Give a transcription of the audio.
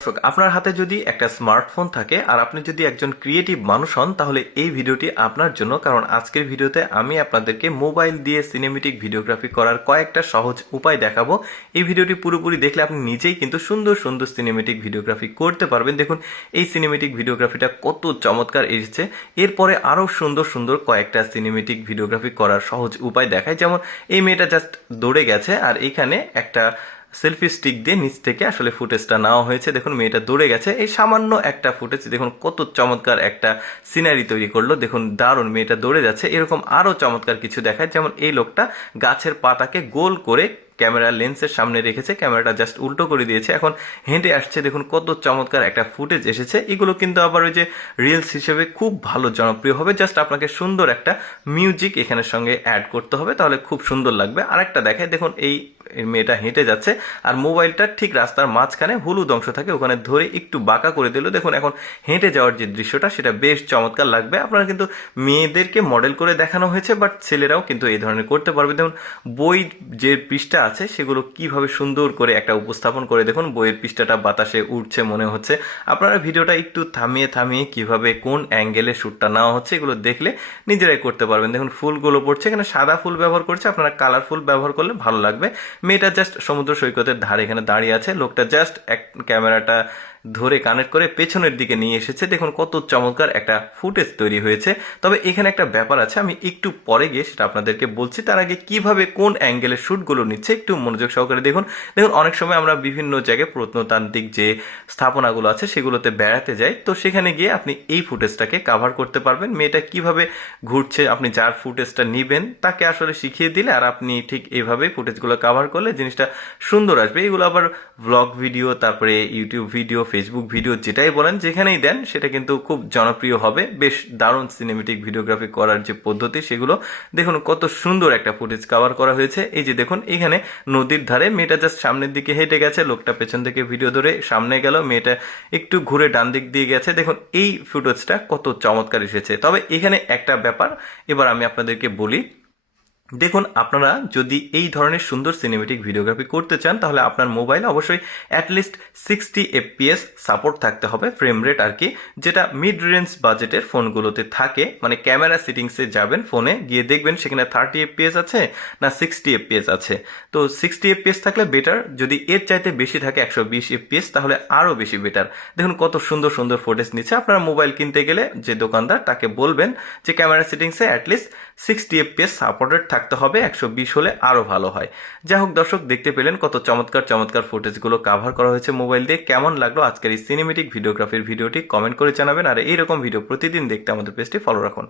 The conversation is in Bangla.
আপনার হাতে যদি একটা স্মার্টফোন থাকে আর আপনি যদি একজন ক্রিয়েটিভ মানুষ হন তাহলে এই ভিডিওটি আপনার জন্য, কারণ আজকের ভিডিওতে আমি আপনাদেরকে মোবাইল দিয়ে সিনেমেটিক ভিডিওগ্রাফি করার কয়েকটা সহজ উপায় দেখাবো। এই ভিডিওটি পুরোপুরি দেখলে আপনি নিজেই কিন্তু সুন্দর সুন্দর সিনেমেটিক ভিডিওগ্রাফি করতে পারবেন। দেখুন এই সিনেমেটিক ভিডিওগ্রাফিটা কত চমৎকার এসেছে। এরপরে আরও সুন্দর সুন্দর কয়েকটা সিনেমেটিক ভিডিওগ্রাফি করার সহজ উপায় দেখায়। যেমন এই মেয়েটা জাস্ট দৌড়ে গেছে আর এইখানে একটা সেলফি স্টিক দিয়ে নিচ থেকে আসলে ফুটেজটা নেওয়া হয়েছে। দেখুন মেয়েটা দৌড়ে গেছে, এই সামান্য একটা ফুটেজ দেখুন কত চমৎকার একটা সিনারি তৈরি করলো। দেখুন দারুণ, মেয়েটা দৌড়ে যাচ্ছে। এরকম আরও চমৎকার কিছু দেখায়, যেমন এই লোকটা গাছের পাতাকে গোল করে ক্যামেরা লেন্সের সামনে রেখেছে, ক্যামেরাটা জাস্ট উল্টো করে দিয়েছে, এখন হেঁটে আসছে। দেখুন কত চমৎকার একটা ফুটেজ এসেছে। এগুলো কিন্তু আবার ওই যে রিলস হিসেবে খুব ভালো জনপ্রিয় হবে। জাস্ট আপনাকে সুন্দর একটা মিউজিক এখানের সঙ্গে অ্যাড করতে হবে, তাহলে খুব সুন্দর লাগবে। আরেকটা দেখায়, দেখুন এই মেয়েটা হেঁটে যাচ্ছে আর মোবাইলটা ঠিক রাস্তার মাঝখানে হলুদ অংশ থাকে, ওখানে ধরে একটু বাঁকা করে দিল। দেখুন এখন হেঁটে যাওয়ার যে দৃশ্যটা সেটা বেশ চমৎকার লাগবে। আপনারা কিন্তু মেয়েদেরকে মডেল করে দেখানো হয়েছে, বাট ছেলেরাও কিন্তু এই ধরনের করতে পারবে। দেখুন বই যে পৃষ্ঠা আছে সেগুলো কিভাবে সুন্দর করে একটা উপস্থাপন করে, দেখুন বইয়ের পৃষ্ঠাটা বাতাসে উঠছে মনে হচ্ছে। আপনারা ভিডিওটা একটু থামিয়ে থামিয়ে কিভাবে কোন অ্যাঙ্গেলে শ্যুটটা নেওয়া হচ্ছে এগুলো দেখলে নিজেরাই করতে পারবেন। দেখুন ফুলগুলো পড়ছে, এখানে সাদা ফুল ব্যবহার করছে, আপনারা কালারফুল ব্যবহার করলে ভালো লাগবে। মেয়েটা জাস্ট সমুদ্র সৈকতের ধারে এখানে দাঁড়িয়ে আছে, লোকটা জাস্ট এক ক্যামেরাটা ধরে কানেক্ট করে পেছনের দিকে নিয়ে এসেছে। দেখুন কত চমৎকার একটা ফুটেজ তৈরি হয়েছে। তবে এখানে একটা ব্যাপার আছে, আমি একটু পরে গিয়ে সেটা আপনাদেরকে বলছি। তার আগে কিভাবে কোন অ্যাঙ্গেলে শ্যুটগুলো নিচ্ছে একটু মনোযোগ সহকারে দেখুন। দেখুন অনেক সময় আমরা বিভিন্ন জায়গায় প্রত্নতান্ত্রিক যে স্থাপনাগুলো আছে সেগুলোতে বেড়াতে যাই, তো সেখানে গিয়ে আপনি এই ফুটেজটাকে কাভার করতে পারবেন। মেয়েটা কিভাবে ঘুরছে, আপনি যার ফুটেজটা নেবেন তাকে আসলে শিখিয়ে দিলে আর আপনি ঠিক এইভাবে ফুটেজগুলো কাভার করলে জিনিসটা সুন্দর আসবে। এগুলো আবার ব্লগ ভিডিও, তারপরে ইউটিউব ভিডিও, ফেসবুক ভিডিও, যেটাই বলেন যেখানেই দেন সেটা কিন্তু খুব জনপ্রিয় হবে। বেশ দারুণ সিনেমেটিক ভিডিওগ্রাফি করার যে পদ্ধতি সেগুলো দেখুন কত সুন্দর একটা ফুটেজ কাভার করা হয়েছে। এই যে দেখুন এখানে নদীর ধারে মেয়েটা জাস্ট সামনের দিকে হেঁটে গেছে, লোকটা পেছন থেকে ভিডিও ধরে সামনে গেল, মেয়েটা একটু ঘুরে ডান দিক দিয়ে গেছে। দেখুন এই ফুটেজটা কত চমৎকার এসেছে। তবে এখানে একটা ব্যাপার এবার আমি আপনাদেরকে বলি। দেখুন আপনারা যদি এই ধরনের সুন্দর সিনেমেটিক ভিডিওগ্রাফি করতে চান তাহলে আপনার মোবাইলে অবশ্যই অ্যাটলিস্ট 60 FPS সাপোর্ট থাকতে হবে, ফ্রেম রেট আর কি, যেটা মিড রেঞ্জ বাজেটের ফোনগুলোতে থাকে। মানে ক্যামেরা সেটিংসে যাবেন, ফোনে গিয়ে দেখবেন সেখানে 30 FPS আছে না 60 FPS আছে। তো 60 FPS থাকলে বেটার, যদি এর চাইতে বেশি থাকে 120 FPS তাহলে আরও বেশি বেটার। দেখুন কত সুন্দর সুন্দর ফুটেজ নিচ্ছে। আপনারা মোবাইল কিনতে গেলে যে দোকানদার তাকে বলবেন যে ক্যামেরা সেটিংসে অ্যাটলিস্ট 60 FPS সাপোর্টেড থাকতে হবে, 120 হলে আরও ভালো হয়। যাই হোক দর্শক, দেখতে পেলেন কত চমৎকার চমৎকার ফুটেজগুলো কাভার করা হয়েছে মোবাইল দিয়ে। কেমন লাগলো আজকের এই সিনেমেটিক ভিডিওগ্রাফির ভিডিওটি কমেন্ট করে জানাবেন, আর এইরকম ভিডিও প্রতিদিন দেখতে আমাদের পেজটি ফলো রাখুন।